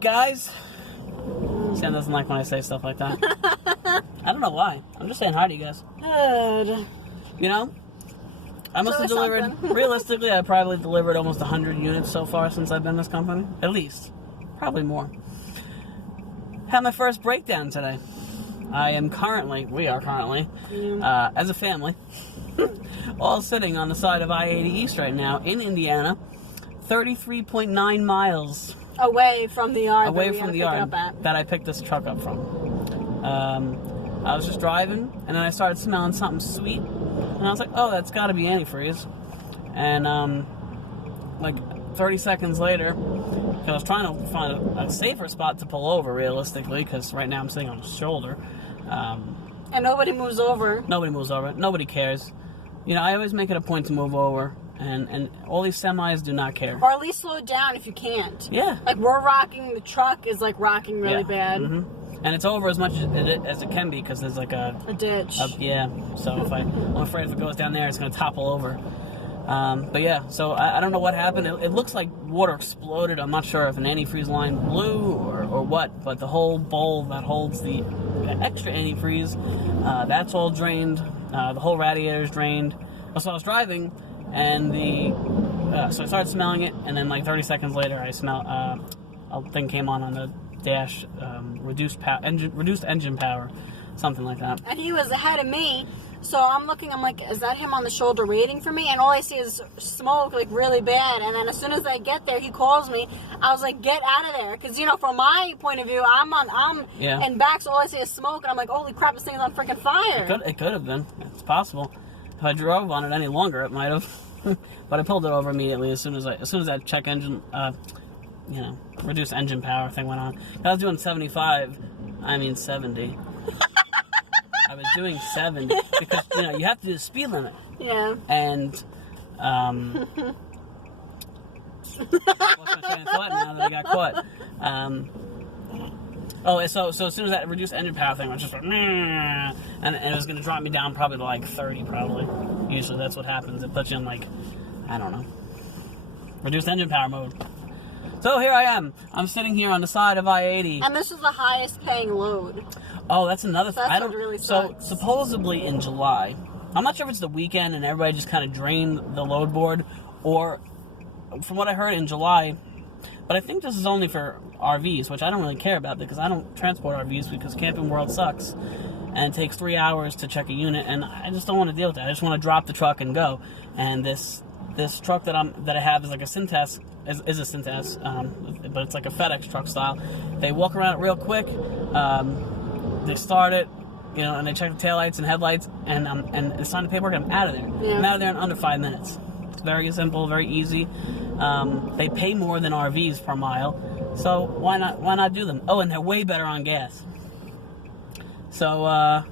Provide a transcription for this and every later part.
up, guys? Sam doesn't like when I say stuff like that. I don't know why. I'm just saying hi to you guys. Good. You know, I must have delivered, realistically, I probably delivered almost 100 units so far since I've been in this company. At least. Probably more. Had my first breakdown today. We are currently, as a family, all sitting on the side of I-80 East right now in Indiana, 33.9 miles away from the yard. That I picked this truck up from. I was just driving, and then I started smelling something sweet, and I was like, oh, that's got to be antifreeze. And like 30 seconds later, because I was trying to find a safer spot to pull over, realistically, because right now I'm sitting on his shoulder. And nobody moves over. Nobody moves over. Nobody cares. You know, I always make it a point to move over, and all these semis do not care. Or at least slow it down if you can't. Yeah. Like, we're rocking, the truck is, like, rocking really bad. Mm-hmm. And it's over as much as it can be, because there's, like, a ditch. Yeah. So I'm afraid if it goes down there, it's going to topple over. But yeah, so I don't know what happened. It looks like water exploded. I'm not sure if an antifreeze line blew or what, but the whole bowl that holds the extra antifreeze, that's all drained. The whole radiator is drained. So I was driving, and so I started smelling it, and then like 30 seconds later, I smell a thing came on the dash, reduced engine power, something like that. And he was ahead of me. So I'm like, is that him on the shoulder waiting for me? And all I see is smoke, like, really bad. And then as soon as I get there, he calls me. I was like, get out of there. Because, you know, from my point of view, I'm in back, so all I see is smoke. And I'm like, holy crap, this thing's on freaking fire. It could have been. It's possible. If I drove on it any longer, it might have. But I pulled it over immediately as soon as that check engine, reduced engine power thing went on. I was doing 70. I was doing 70 because, you know, you have to do the speed limit. Yeah. And, what's my train of thought now that I got caught? So as soon as that reduced engine power thing was just like, and it was going to drop me down probably to like 30 probably. Usually that's what happens. It puts you in like, I don't know, reduced engine power mode. So here I am. I'm sitting here on the side of I-80. And this is the highest paying load. Oh, that's another thing. That's what really sucks. So supposedly in July, I'm not sure if it's the weekend and everybody just kind of drained the load board, or from what I heard in July, but I think this is only for RVs, which I don't really care about because I don't transport RVs because Camping World sucks. And it takes 3 hours to check a unit, and I just don't want to deal with that. I just want to drop the truck and go. And this truck that I have is like a Cintas, is a Cintas, but it's like a FedEx truck style. They walk around it real quick. They start it, you know, and they check the taillights and headlights, and sign the paperwork, and I'm out of there. Yeah. I'm out of there in under 5 minutes. It's very simple, very easy. They pay more than RVs per mile, so why not do them? Oh, and they're way better on gas. So I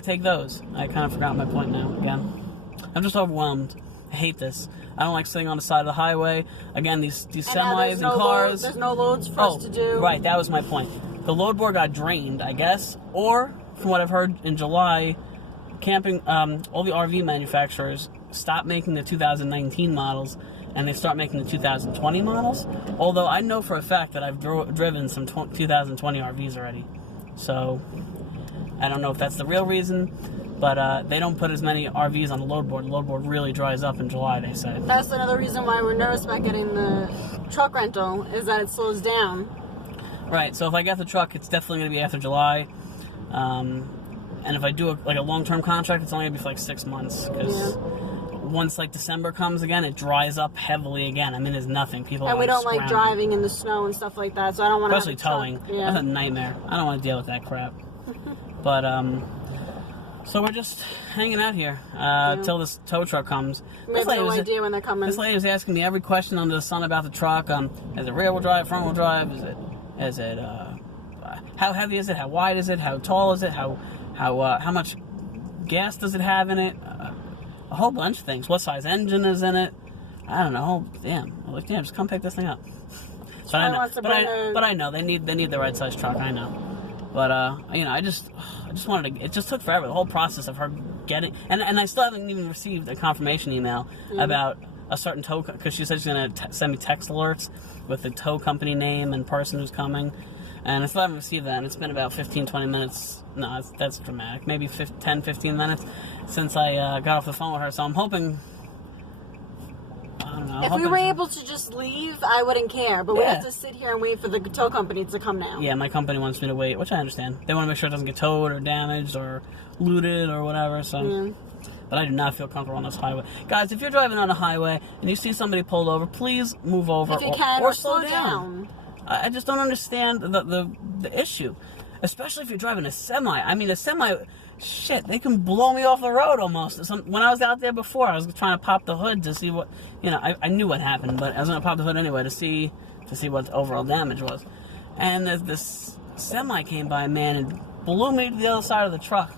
take those. I kind of forgot my point now again. I'm just overwhelmed. I hate this. I don't like sitting on the side of the highway. Again, these semis and cars. There's no loads for us to do. Right, that was my point. The load board got drained, I guess, or from what I've heard in July, all the RV manufacturers stopped making the 2019 models, and they start making the 2020 models. Although I know for a fact that I've driven some 2020 RVs already, so I don't know if that's the real reason. But they don't put as many RVs on the load board. The load board really dries up in July, they say. That's another reason why we're nervous about getting the truck rental, is that it slows down. Right, so if I get the truck, it's definitely going to be after July. And if I do a long-term contract, it's only going to be for like 6 months. Because once like December comes again, it dries up heavily again. I mean, there's nothing. People and we don't like driving in the snow and stuff like that, so I don't want to. Especially towing. Yeah. That's a nightmare. I don't want to deal with that crap. But so we're just hanging out here till this tow truck comes. We have no idea when they're coming. This lady was asking me every question under the sun about the truck. Is it rear-wheel drive, front-wheel drive? Is it how heavy is it? How wide is it? How tall is it? How much gas does it have in it? A whole bunch of things. What size engine is in it? I don't know. Damn. I'm like, just come pick this thing up. But I know they need the right size truck. I know. But I just wanted to. It just took forever. The whole process of her getting, and I still haven't even received a confirmation email about a certain tow, because she said she's going to send me text alerts with the tow company name and person who's coming. And I still haven't received that, and it's been about 15-20 minutes. No, that's dramatic. Maybe 10-15 minutes since I got off the phone with her. So I'm hoping... I don't know. If we were able to just leave, I wouldn't care. But we have to sit here and wait for the tow company to come now. Yeah, my company wants me to wait, which I understand. They want to make sure it doesn't get towed or damaged or looted or whatever. So, But I do not feel comfortable on this highway. Guys, if you're driving on a highway and you see somebody pulled over, please move over if you can, or slow down. I just don't understand the issue. Especially if you're driving a semi. I mean, a semi... Shit, they can blow me off the road almost. When I was out there before, I was trying to pop the hood to see what, I knew what happened, but I was going to pop the hood anyway to see what the overall damage was. And this semi came by, man, and blew me to the other side of the truck.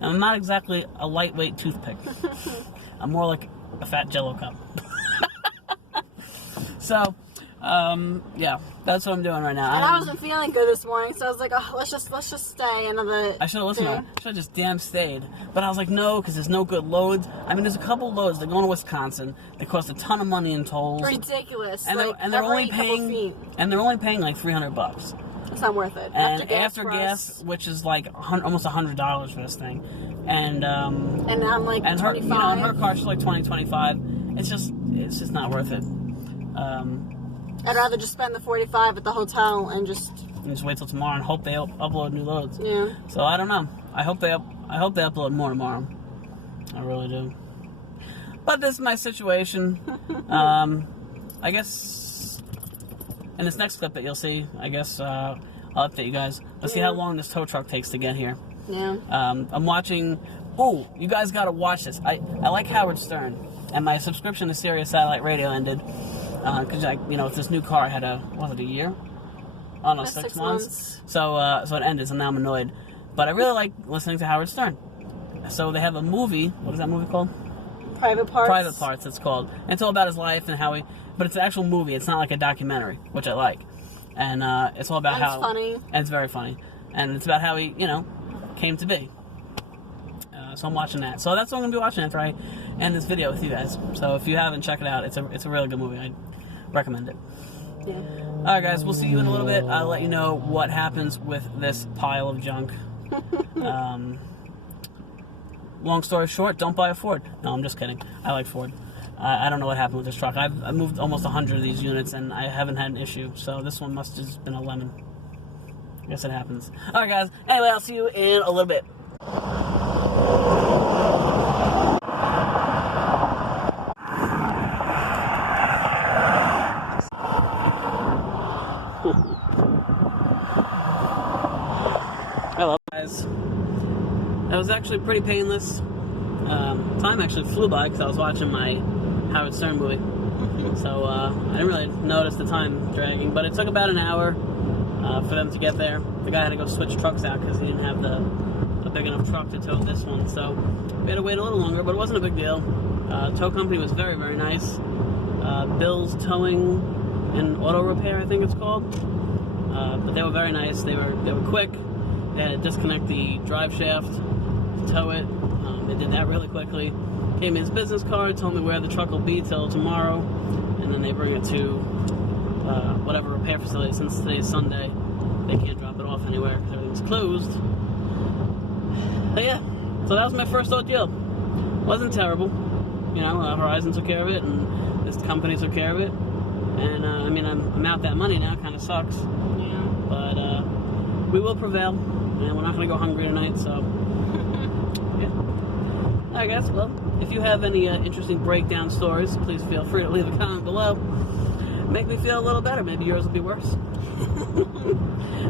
And I'm not exactly a lightweight toothpick. I'm more like a fat Jell-O cup. So... yeah, that's what I'm doing right now. And I wasn't feeling good this morning, so I was like, oh, let's just stay another I should have listened to her. I should have just damn stayed. But I was like, no, because there's no good loads. I mean, there's a couple loads. They're going to Wisconsin. They cost a ton of money in tolls. Ridiculous. And they're only paying like $300. It's not worth it. And after gas, which is like almost $100 for this thing. And I'm like and her, 25. her car, she's like 25. It's just not worth it. I'd rather just spend the $45 at the hotel and just wait till tomorrow and hope they upload new loads. Yeah. So I don't know. I hope they upload more tomorrow. I really do. But this is my situation. I guess in this next clip that you'll see, I guess I'll update you guys. Let's see how long this tow truck takes to get here. Yeah. I'm watching. Oh, you guys got to watch this. I like Howard Stern, and my subscription to Sirius Satellite Radio ended. Because with this new car, I had a year? Oh no, 6 months. So it ended. So now I'm annoyed. But I really like listening to Howard Stern. So they have a movie. What is that movie called? Private Parts. Private Parts. It's called. And it's all about his life and how but it's an actual movie. It's not like a documentary, which I like. And it's all about how. It's funny. And it's very funny. And it's about how he, came to be. So I'm watching that. So that's what I'm gonna be watching after I end this video with you guys. So if you haven't, check it out. It's a really good movie. I recommend it. Yeah. Alright guys, we'll see you in a little bit. I'll let you know what happens with this pile of junk. Long story short, don't buy a Ford. No, I'm just kidding. I like Ford. I don't know what happened with this truck. I've moved almost 100 of these units and I haven't had an issue. So this one must have just been a lemon. I guess it happens. Alright guys, anyway, I'll see you in a little bit. Hello guys. That was actually pretty painless. Time actually flew by because I was watching my Howard Stern movie. So I didn't really notice the time dragging, but it took about an hour for them to get there. The guy had to go switch trucks out because he didn't have a big enough truck to tow this one. So we had to wait a little longer, but it wasn't a big deal. Tow company was very, very nice. Bill's Towing and Auto Repair, I think it's called. But they were very nice. They were quick. They had to disconnect the drive shaft to tow it. They did that really quickly. Gave me his business card, told me where the truck will be till tomorrow, and then they bring it to whatever repair facility. Since today is Sunday, they can't drop it off anywhere because everything's closed. But yeah, so that was my first ordeal. Wasn't terrible. Horizon took care of it, and this company took care of it. And I'm out that money now. Kind of sucks. Yeah. But we will prevail, and we're not going to go hungry tonight. So yeah. Alright guys, well, if you have any interesting breakdown stories, please feel free to leave a comment below. Make me feel a little better. Maybe yours will be worse.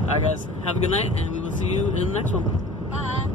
Alright guys, have a good night, and we will see you in the next one. Bye.